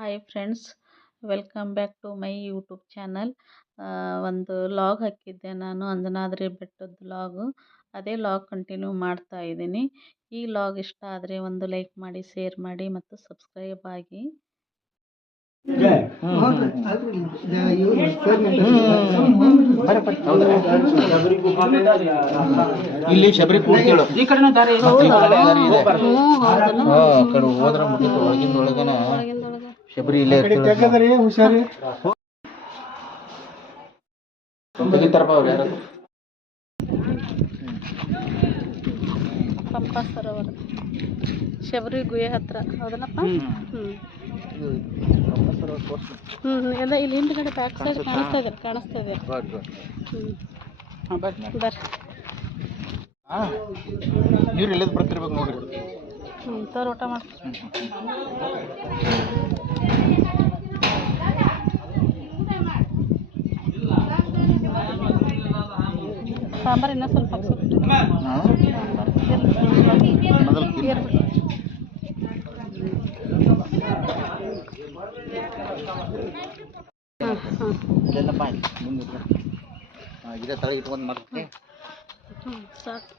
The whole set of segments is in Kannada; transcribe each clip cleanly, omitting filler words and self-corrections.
Hi friends, welcome back to my YouTube channel. ಒಂದು ಲಾಗ್ ಹಾಕಿದ್ದೆ ನಾನು, ಅಂಜನಾದ್ರಿ ಬೆಟ್ಟದ ಲಾಗು. ಅದೇ ಲಾಗ್ ಕಂಟಿನ್ಯೂ ಮಾಡ್ತಾ ಇದ್ದೀನಿ. ಈ ಲಾಗ್ ಇಷ್ಟ ಆದರೆ ಒಂದು ಲೈಕ್ ಮಾಡಿ, ಶೇರ್ ಮಾಡಿ ಮತ್ತು ಸಬ್ಸ್ಕ್ರೈಬ್ ಆಗಿ. ಇಲ್ಲಿ ಶಬರಿ ಪೂರ್ತಿಗಳು ಈ ಕಡೆ ದಾರಿ ಹೋದ್ರ ಮುಗಿತು. ಒಳಗಿಂದೊಳಗನ ಶಬರಿ ಇಲ್ಲೇ ಹುಷಾರಿ ತೆಗಿತಾರಪ್ಪ ಅವ್ರು ಯಾರು. ಪಂಪಾ ಸರೋವರ ಶಬರಿ ಗುಹೆ ಹತ್ರ ಹೌದನಪ್ಪ. ಎಲ್ಲ ಇಲ್ಲಿ ಹಿಂದ್ಗಡೆ ಬ್ಯಾಕ್ ಸೈಡ್ ಕಾಣಿಸ್ತಾ ಇದೆ. ಬರ್ರಿ ನೀರು ಎಲ್ಲದ ಬರ್ತಿರ್ಬೇಕು ನೋಡ್ರಿ. ತೋರ್ ಊಟ ಮಾಡಿ. ಸಾಂಬಾರು ಇನ್ನೂ ಸ್ವಲ್ಪ ಇದೇ ತಳ ಇಟ್ಕೊಂಡು ಮತ್ತೆ ಸಾಕು.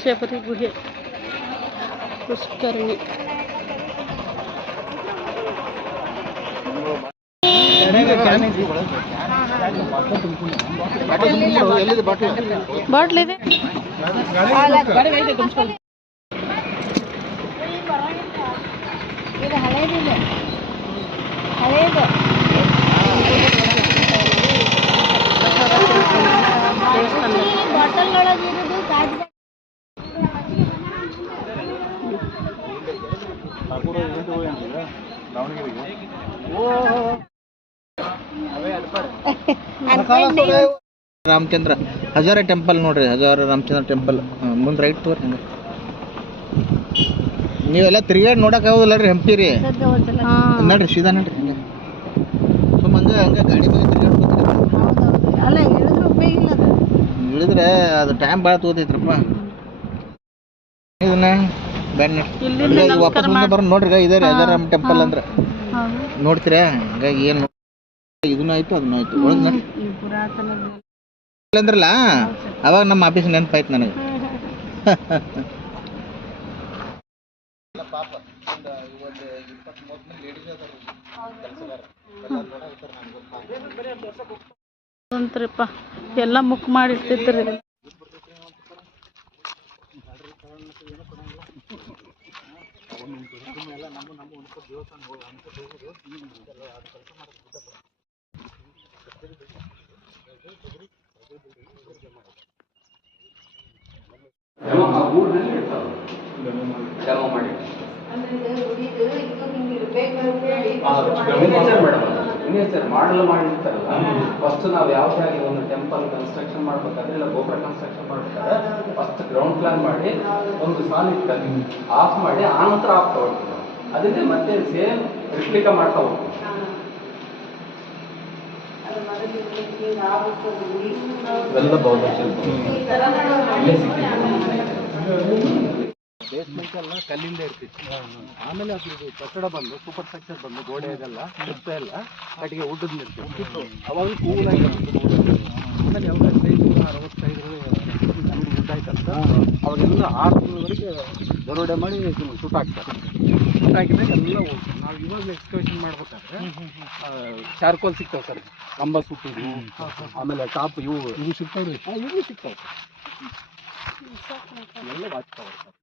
ಶಬರಿ ಗುಹೆ ಪುಷ್ಕರಣಿ. ಬಾಟ್ಲ್ ಇದೆ. ಇದು ಹಳೇದಿದೆ, ಹಳೇದು ಬಾಟಲ್ ಒಳಗೆ ಇರೋದು ಕಾಜಿದೆ. ರಾಮಚಂದ್ರ ಹಜಾರ ಟೆಂಪಲ್ ನೋಡ್ರಿ. ಹಜಾರ ರಾಮಚಂದ್ರ ಟೆಂಪಲ್ ಮುಂದೆ ರೈಟ್ ತೋರಿ. ನೀವೆಲ್ಲ ತಿರುಗಾಡಿ ನೋಡಕ್ ಆಗೋದಿಲ್ಲ ರೀ. ಹಂಪಿ ರೀ ನೋಡ್ರಿ, ಸೀದಾ ನೋಡ್ರಿ. ಹಂಗೆ ಸುಮ್ಮ ಹಂಗೆ ಗಾಡಿ ಮೇಲೆ ತಿರುಗಾಡ್ಬೇಕು. ಅಲ್ಲ ಇಳಿದ್ರೆ ಉಪಯೋಗ ಇಲ್ಲ. ಇಳಿದ್ರೆ ಅದು ಟೈಮ್ ಭಾಳ ತಗೋತೈತ್ರಪ್ಪ. ಇದನ್ನ ವಾಪಸ್ ಮುಂದೆ ಬರೋದು ನೋಡ್ರಿ. ಇದೇ ರೀ ಹಜಾರ ಟೆಂಪಲ್ ಅಂದ್ರೆ ನೋಡ್ತೀರಾ. ಹಂಗಾಗಿ ಏನು ಇದನ್ನ ಆಯ್ತು ಅದನ್ನ ಆಯ್ತು. ಒಳಗೆ ನೋಡಿ ಅಂದ್ರಲ್ಲ, ಅವಾಗ ನಮ್ಮ ಆಫೀಸ್ ನೆನಪಾಯ್ತು ನನಗೆ. ಅಂತ್ರಿಪ್ಪ ಎಲ್ಲ ಮುಕ್ ಮಾಡಿರ್ತಿದ್ರಿ. ಮಿನಿಯೇಚರ್ ಮಾಡಲ್ ಮಾಡಿರ್ತಾರಲ್ಲ, ಫಸ್ಟ್ ನಾವು ಯಾವುದಾಗಿ ಒಂದು ಟೆಂಪಲ್ ಕನ್ಸ್ಟ್ರಕ್ಷನ್ ಮಾಡ್ಬೇಕಾದ್ರೆ ಇಲ್ಲ ಗೋಪುರ ಕನ್ಸ್ಟ್ರಕ್ಷನ್ ಮಾಡ್ಬೇಕಾದ್ರೆ ಫಸ್ಟ್ ಗ್ರೌಂಡ್ ಪ್ಲಾನ್ ಮಾಡಿ ಒಂದು ಸಾಲಿಡ್ ಆಫ್ ಮಾಡಿ ಆನಂತರ ಆಫ್ ತಗೊಳ್ತೀವಿ. ಅದನ್ನೇ ಮತ್ತೆ ಸೇಮ್ ರಿಪ್ಲಿಕಾ ಮಾಡ್ತಾ ಹೋಗ್ತೀವಿ. ಬೇಸ್ಮೆಂಟ್ ಎಲ್ಲ ಕಲ್ಲಿಂದ ಇರ್ತಿತ್ತು. ಆಮೇಲೆ ಅದು ಕಟ್ಟಡ ಬಂದು ಸೂಪರ್ ಸ್ಟ್ರಕ್ಚರ್ ಬಂದು ಗೋಡೆ ಇದೆಲ್ಲ ಸುತ್ತ ಎಲ್ಲ ಕಟ್ಟಿಗೆ ಉಡ್ಡದ್ ನಿಲ್ತಿತ್ತು. ಅವಾಗ ಕೂಲಾಗಿ ಆಮೇಲೆ ಯಾವಾಗ 65 ಉದ್ದಾಯ್ತಂತ ಅವಾಗೆಲ್ಲ 6 ತಿಂಗಳವರೆಗೆ ದರೋಡೆ ಮಾಡಿ ಸುಟ್ಟಾಕ್ತಾರೆ. ಸುಟ್ಟಾಕಿದಾಗ ಎಲ್ಲ ನಾವು ಇವಾಗ ಎಕ್ಸ್ಕವೇಷನ್ ಮಾಡ್ಬೇಕಾದ್ರೆ ಚಾರ್ಕೋಲ್ ಸಿಗ್ತಾವೆ ಸರ್. ಕಂಬ ಸುಟ್ಟಿದ್ವು, ಆಮೇಲೆ ಟಾಪ್ ಇವು ಸಿಗ್ತಾವ್ರಿ. ಇವು ಸಿಗ್ತಾವೆ ಎಲ್ಲ ಬಾಚ್ತಾವೆ ಸರ್.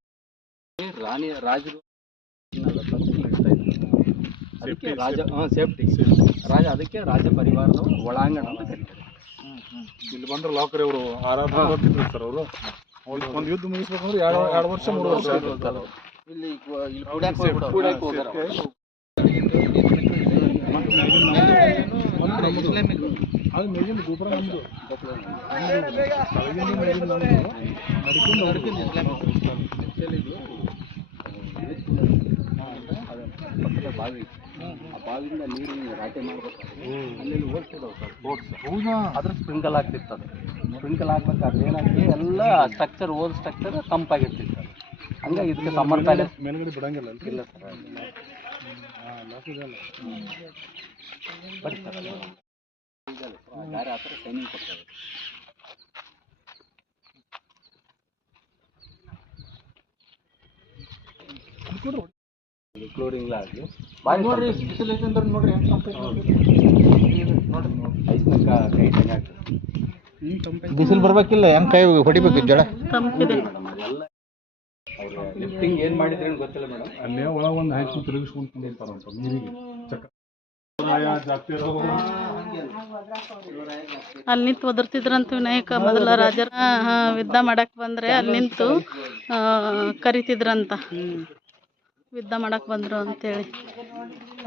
ರಾಣಿ ರಾಜರು ಅದಕ್ಕೆ ರಾಜ ಸೇಫ್ಟಿ ರಾಜ, ಅದಕ್ಕೆ ರಾಜ ಪರಿವಾರದವರು ಒಳಾಂಗಣ ಅಂತ ಕರೀತಾರೆ. ಇಲ್ಲಿ ಬಂದ್ರೆ ಲಾಕರ್ ಅವರು ಆರಾಧಿದ್ರು ಸರ್. ಅವರು ಒಂದು ಯುದ್ಧ ಮುಗಿಸ್ಬೇಕಂದ್ರೆ 2 ವರ್ಷ 3 ವರ್ಷ ಇಲ್ಲಿ ಅದು ಮೇಲಿಂದ ಗೋಪುರ ನಮ್ಮದು. ಪಕ್ಕದ ಬಾವಿ ಇತ್ತು. ಆ ಬಾವಿಯಿಂದ ನೀರು ರಾಟೆ ಮಾಡ್ಬೇಕಾದ್ರೆ ಅಲ್ಲಿ ಓಡ್ತಿದ್ದಾವೆ ಸರ್ ಬೋಟ್ಸ್. ಅದ್ರ ಸ್ಪ್ರಿಂಕಲ್ ಆಗ್ತಿತ್ತು. ಅದು ಸ್ಪ್ರಿಂಕಲ್ ಆಗ್ಬೇಕಾದ್ರೆ ಏನಾಗಿ ಎಲ್ಲ ಸ್ಟ್ರಕ್ಚರ್ ಓಲ್ಡ್ ಸ್ಟ್ರಕ್ಚರ್ ತಂಪಾಗಿರ್ತಿತ್ತು. ಹಂಗಾಗಿ ಇದಕ್ಕೆ ಸಮ್ಮರ್ ಪ್ಯಾಲೇಸ್ ಮೇಲ್ಗಡೆ ಬಿಡಂಗಿಲ್ಲ ಇಲ್ಲ ಸರ್. ಬರೀ ಸರ್ ಗಾರೆ ಆ ಥರ ಟ್ರೈನಿಂಗ್ ಕೊಡ್ತಾರೆ. ಫ್ಲೋರಿಂಗ್ ಆಗಲಿ ನೋಡ್ರಿ ಐಸ್ನಾಗ ಕೈ ಆಗ್ತದೆ. ಬಿಸಿಲು ಬರ್ಬೇಕಿಲ್ಲ ಹೆಂಗ್ ಕೈ ಹೊಡಿಬೇಕು ಜಡ ತಂಪಿದೆ. ಅದೆಲ್ಲ ಅವ್ರು ಲಿಫ್ಟಿಂಗ್ ಏನು ಮಾಡಿದ್ರೆ ಗೊತ್ತಿಲ್ಲ ಮೇಡಮ್. ಅಲ್ಲೇ ಒಳಗೆ ಒಂದು ಹೈಸ್ಕೂಲ್ ತಿರುಗಿಸ್ಕೊಂಡು ಕುಂದಿರ್ತಾರಂತ ನೀರಿಗೆ ಚಕ್ಕ ಜಾಸ್ತಿ ಇರೋದು. ಅಲ್ಲಿ ನಿಂತು ಒದರ್ತಿದ್ರಂತ ವಿನಾಯಕ ಮೊದಲ ರಾಜರ ಯುದ್ಧ ಮಾಡಕ್ ಬಂದ್ರೆ ಅಲ್ಲಿ ನಿಂತು ಕರಿತಿದ್ರಂತ. ಯುದ್ಧ ಮಾಡಕ್ ಬಂದ್ರು ಅಂತೇಳಿ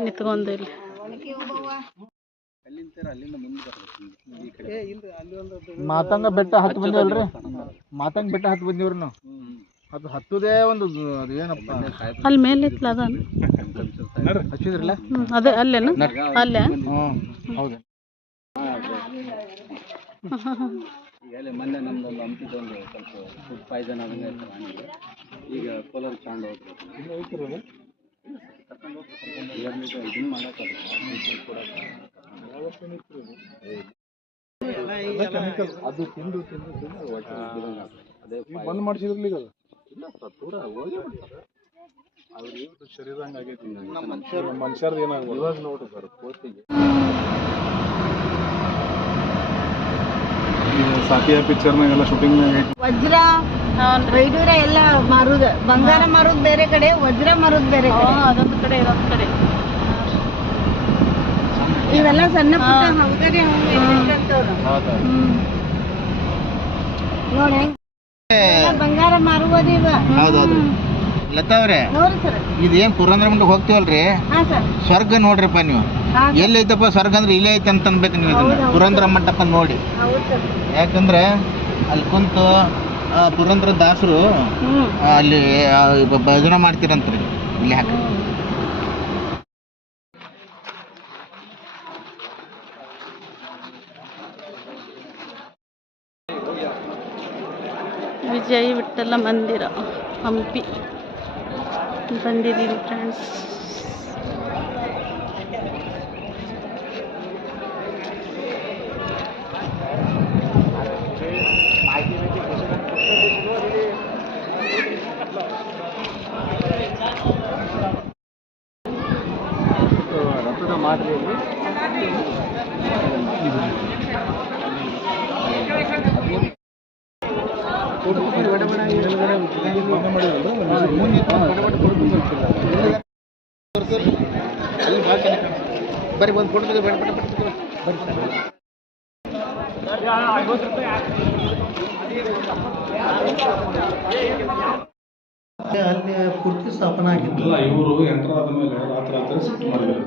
ನಿಂತ್ಕೊಂಡು ಇಲ್ಲಿ ಅಲ್ಲಿಂದ ಮುಂದೆ ಬರ್ಬೇಕು. ಮಾತಂಗ ಬೆಟ್ಟ ಹತ್ತು ಬಂದಿವಲ್ರಿ, ಮಾತಂಗ ಬೆಟ್ಟ ಹತ್ತು ಬಂದಿವ್ರಿ ನಾವು. ಅದು ಹತ್ತುದೇ ಒಂದು ಅದು ಏನಪ್ಪ ಅಲ್ಲಿ ಮೇಲೆ ಇತ್ತಲ್ಲ ಅದ ಹಚ್ಚಿದ್ರಲ್ಲ ಅದೇ ಅಲ್ಲೇನು ಅಲ್ಲೇ. ಹೌದು. ಈಗ ಮೊನ್ನೆ ನಮ್ದೊಂದು ಹಂಪಿದೊಂದು ಸ್ವಲ್ಪ ಫುಡ್ ಪಾಯ್ಸನ್ ಆದಂಗೆ ಆಯ್ತು ಹಂಗೆ. ಈಗ ಕೋಲಾರ ತಗೊಂಡು ಹೋಗ್ತಾರೆ ಇದನ್ನು ಮಾಡೋಕ್ಕಾಗುತ್ತೆ ಅದು ತಿಂದು ಅದೇ ಬಂದ್ ಮಾಡಿಸಿದ್ರಲ್ಲ ಈಗ ಅದು ಇಲ್ಲ ಸರ್ ಪೂರ ಹೋಗಿ ಬಿಡ್ತಾರೆ. ಅವ್ರ ಶರೀರ ಹಂಗಾಗೈತಿ. ಮನುಷ್ಯರ್ದು ಏನಾಗ್ಬೋದು ಇವಾಗ ನೋಡ್ರಿ ಸರ್ ಪೋಸ್ಟಿಗೆ ಸಾಕಿಯಾ ಪಿಕ್ಚರ್ನಾಗೆಲ್ಲ ಶೂಟಿಂಗ್ ವಜ್ರ ವೈಡೂರ ಎಲ್ಲ ಮಾರುದು, ಬಂಗಾರ ಮಾರುದು ಬೇರೆ ಕಡೆ, ವಜ್ರ ಮಾರುದು ಬೇರೆ ಕಡೆ. ಅದೊಂದು ಕಡೆ ಇದೊಂದು ಕಡೆ. ಇವೆಲ್ಲ ಸಣ್ಣ ಪುಟ್ಟ ಹೌದರಿ ನೋಡಿ ಬಂಗಾರ ಮಾರುವುದು ಇವ. ಹೌದೌದು. ಲತಾ ಅವ್ರೆ, ನೋಡ್ರಿ ಸರ್. ಇದೇನ್ ಪುರಂದ್ರ ಮುಂದಕ್ಕೆ ಹೋಗ್ತೀವಲ್ರಿ, ಹಾ ಸರ್. ಸ್ವರ್ಗ ನೋಡ್ರಿಪ್ಪ ನೀವು. ಹಾ ಎಲ್ಲಿ ಐತಪ್ಪ ಸ್ವರ್ಗ ಅಂದ್ರೆ ಇಲ್ಲೇ ಐತೆ ಅಂತ ಅನ್ಬೇಕು ನೀವು. ಇದನ್ನ ಹೌದು. ಪುರಂದ್ರ ಮಂಟಪ ನೋಡಿ. ಹೌದು ಸರ್. ಯಾಕಂದ್ರೆ ಅಲ್ಲಿ ಕುಂತು ಪುರಂದ್ರ ದಾಸರು ಅಲ್ಲಿ ಭಜನೆ ಮಾಡ್ತೀರಂತ್ರಿ ಇಲ್ಲಿ ಹಾಕ. ವಿಜಯ ವಿಠ್ಠಲ ಮಂದಿರ ಹಂಪಿ ಬಂದಿದ್ದೀವಿ ಫ್ರೆಂಡ್ಸ್. ರಥದ ಮಾದರಿಯಲ್ಲಿ ಬರೀ ಒಂದು ಫೋಟೋ ಅಲ್ಲಿ ಪೂರ್ತಿ ಸ್ಥಾಪನೆ ಆಗಿತ್ತು. ಅಲ್ಲ, ಇವರು ಎಂಟರ್ ಆದ ಮೇಲೆ ರಾತ್ರಿ ಶಿಫ್ಟ್ ಮಾಡಿದ್ದಾರೆ.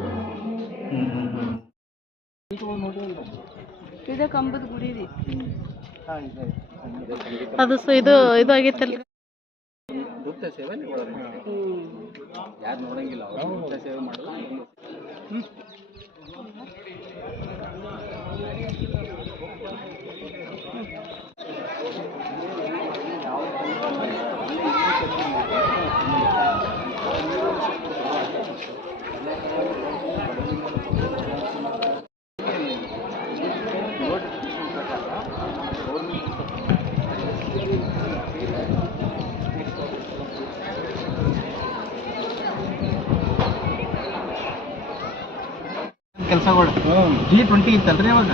ಇದು ಕಂಬದ ಗುಡಿ ಇದೆ. ಅದು ಇದು ಇದು ಆಗೈತಲ್ಲ ನೃತ್ಯ ಸೇವೆ ಯಾರು ನೋಡಂಗಿಲ್ಲ, ಅವರು ನೃತ್ಯ ಸೇವೆ ಮಾಡೋದು. ಕೆಲಸಗಳು G20 ಇತ್ತಲ್ರಿ ಅವಾಗ.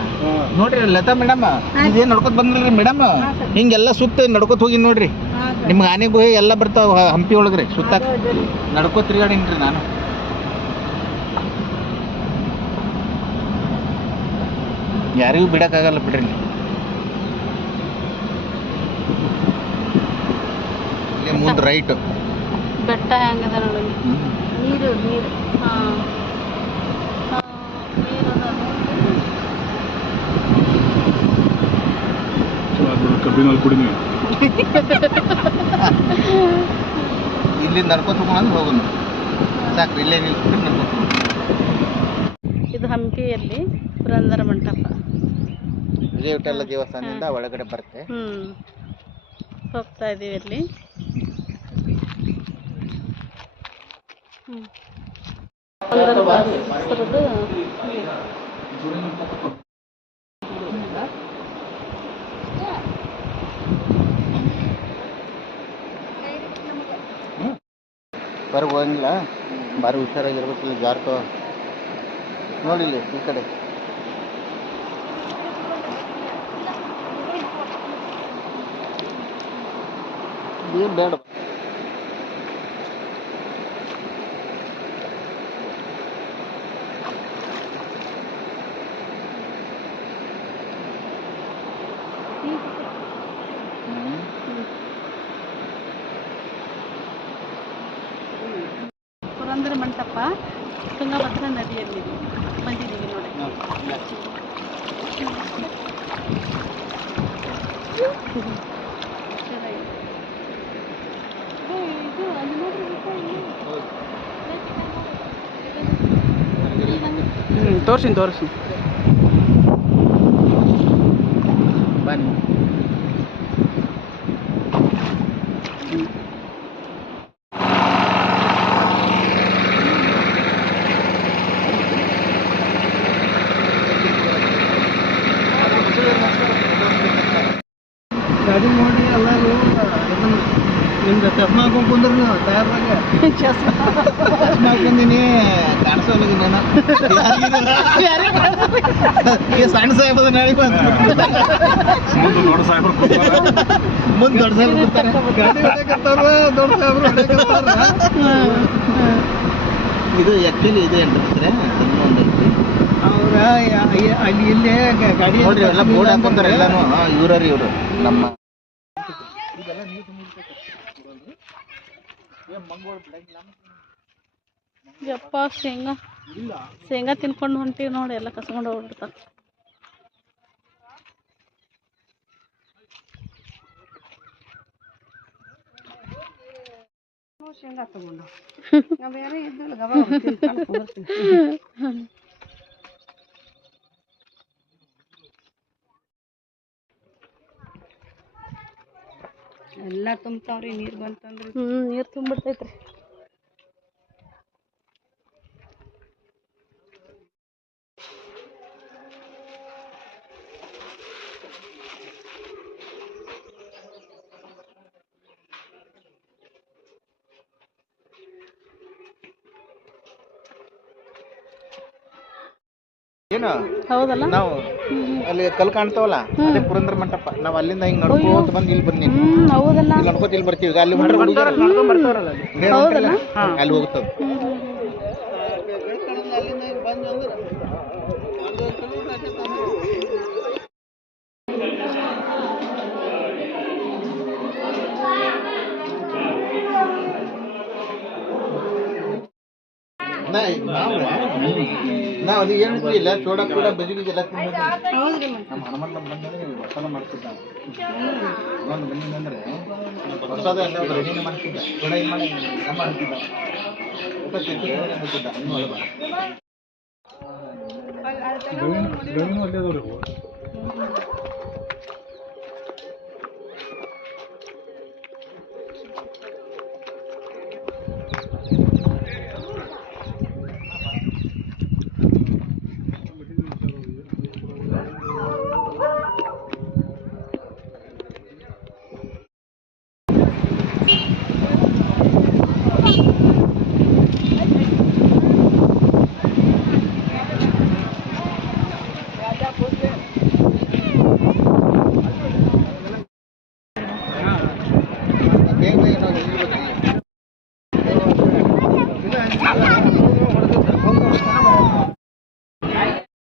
ನೋಡ್ರಿ ಲತಾ ಮೇಡಮ್, ಇದೇನ್ ನಡ್ಕೊತ ಬಂದ್ರಿ ಮೇಡಮ್, ಹಿಂಗೆಲ್ಲ ಸುತ್ತ ನಡ್ಕೊತ ಹೋಗಿ ನೋಡ್ರಿ. ನಿಮ್ಗೆ ಆನೆ ಗುಹೆ ಎಲ್ಲ ಬರ್ತಾವ ಹಂಪಿ ಒಳಗ್ರಿ ಸುತ್ತ. ನಡ್ಕೋತ ತಿರ್ಗಾಡಿನ್ರಿ ನಾನು. ಯಾರಿಗೂ ಬಿಡಕ್ಕಾಗಲ್ಲ ಬಿಡ್ರಿ. ಇಲ್ಲಿ ಮುಂದೆ ರೈಟ್ ಬೆಟ್ಟ ಹೆಂಗದ ನೋಡಿ. ನೀರು ನೀರು ಕಬ್ಬಿನಲ್ಲಿ ಕುಡಿ ನೀವು. ಇಲ್ಲಿ ನಡ್ಕೋತ ಹೋಗೋಣ ಹೋಗೋಣ. ಸಾಕು ಇಲ್ಲೇ ನಿಲ್ಸ್ಬಿಟ್ಟು ಇದು ಹಂಪಿಯಲ್ಲಿ ಪುರಂದರ ಮಂಟಪ. ವಿಜಯ ವಿಠಲ ದೇವಸ್ಥಾನದಿಂದ ಒಳಗಡೆ ಬರುತ್ತೆ. ಹೋಗ್ತಾ ಇದೀವಿ ಅಲ್ಲಿ. ಹೊರಗೆ ಹೋಗಂಗಿಲ್ಲ, ಭಾರಿ ಹುಷಾರಾಗಿರ್ಬೇಕಿಲ್ಲ, ಜಾರ್ಕೋ ನೋಡಿಲ್ಲ ಈ ಕಡೆ. ಏನು ಬೇಡ ಪುರಂದರ ಮಂಟಪ ತುಂಗಭದ್ರಾ ನದಿಯಲ್ಲಿ ಬಂದಿದ್ದೀವಿ ನೋಡಿ. ತೋರಿಸಿ ಬನ್ನಿ. ಗಾಡಿ ನೋಡಿ ಎಲ್ಲರೂ ನಿಮ್ದು ಚಸ್ಮಾ ಹಾಕೊಂಡ್ ಕುಂದ್ರು ತಯಾರಾಗ ಚಸ್ಮಾ ಹಾಕೊಂದಿನಿ ಕಾಣಿಸೋಲ್ಲ ನಾನು ಈ ಸಣ್ಣ ಸಾಹೇಬದ ನಾಳೆ ಮುಂದೆ ದೊಡ್ಡ ಸಾಹೇಬ್ರು ಮುಂದೆ ದೊಡ್ಡ ಸಾಹೇಬ್ರು ಬರ್ತಾರೆ. ಗಾಡಿ ಹೊಡೆಕತ್ತಾರ, ದೊಡ್ಡ ಸಾಹೇಬ್ರು ಹೊಡೆಕತ್ತಾರ. ಇದು ಆ್ಯಕ್ಚುಲಿ ಇದೆ ಅಂದ್ರೆ ಇನ್ನೊಂದು ಐತಿ ಅವ್ರ ಅಲ್ಲಿ ಇಲ್ಲೇ ಗಾಡಿ ನೋಡ್ರಿ ಎಲ್ಲ ಬೋರ್ಡ್ ಹಾಕೊಂತಾರೆ ಎಲ್ಲಾನು. ಇವ್ರಿ ಇವರು ನಮ್ಮ ಯಪ್ಪ ಶೇಂಗಾ ತಿನ್ಕೊಂಡು ಹೊಂಟಿವಿ ನೋಡಿ, ಎಲ್ಲ ಕಸ್ಕೊಂಡು ಹೋಗ್ಬಿಡ್ತಾರ. ಶೇಂಗಾ ತಗೊಂಡು ಬೇರೆ ಇದ್ದಲ್ಲ ಎಲ್ಲ ತುಂಬ್ತಾವ್ರಿ. ನೀರು ಬಂತಂದ್ರಿ ನೀರು ತುಂಬಿಡ್ತೈತ್ರಿ. ಏನು ಹೌದಲ್ಲ, ನಾವು ಅಲ್ಲಿ ಕಲ್ ಕಾಣ್ತಾವಲ್ಲ ಅದೇ ಪುರಂದರ ಮಂಟಪ. ನಾವ್ ಅಲ್ಲಿಂದ ಹಿಂಗ್ ನಡ್ಕೋತ ಬಂದು ಇಲ್ಲಿ ಬಂದಿ ಹೌದಲ್ಲ, ಇಲ್ಲಿ ನಡ್ಕೋತ ಇಲ್ಲಿ ಬರ್ತೀವಿ. ಈಗ ಅಲ್ಲಿ ಅಲ್ಲಿ ಹೋಗ್ತದ. ನಾವು ಅದು ಏನಿಲ್ಲ ಚೋಡ ಕೂಡ ಬಜಿಗೆ ಎಲ್ಲ ನಮ್ಮ ಹನುಮಂತ ಬಂದಂದ್ರೆ ಹೊಸದ ಮಾಡ್ತಿದ್ದ. ಇನ್ನೊಂದು ಬಂದಿದ್ದಂದ್ರೆ ಹೊಸದ ಎಲ್ಲ ರೆಡಿನೇ ಮಾಡ್ತಿದ್ದ. ಚೋಡ ಏನು ಮಾಡಿ ಮಾಡ್ತಿದ್ದ. ಊಟ ತಿಂತಿದ್ದ ಇನ್ನೂ ಅಳಬ ಬೇಗ ಏನೋ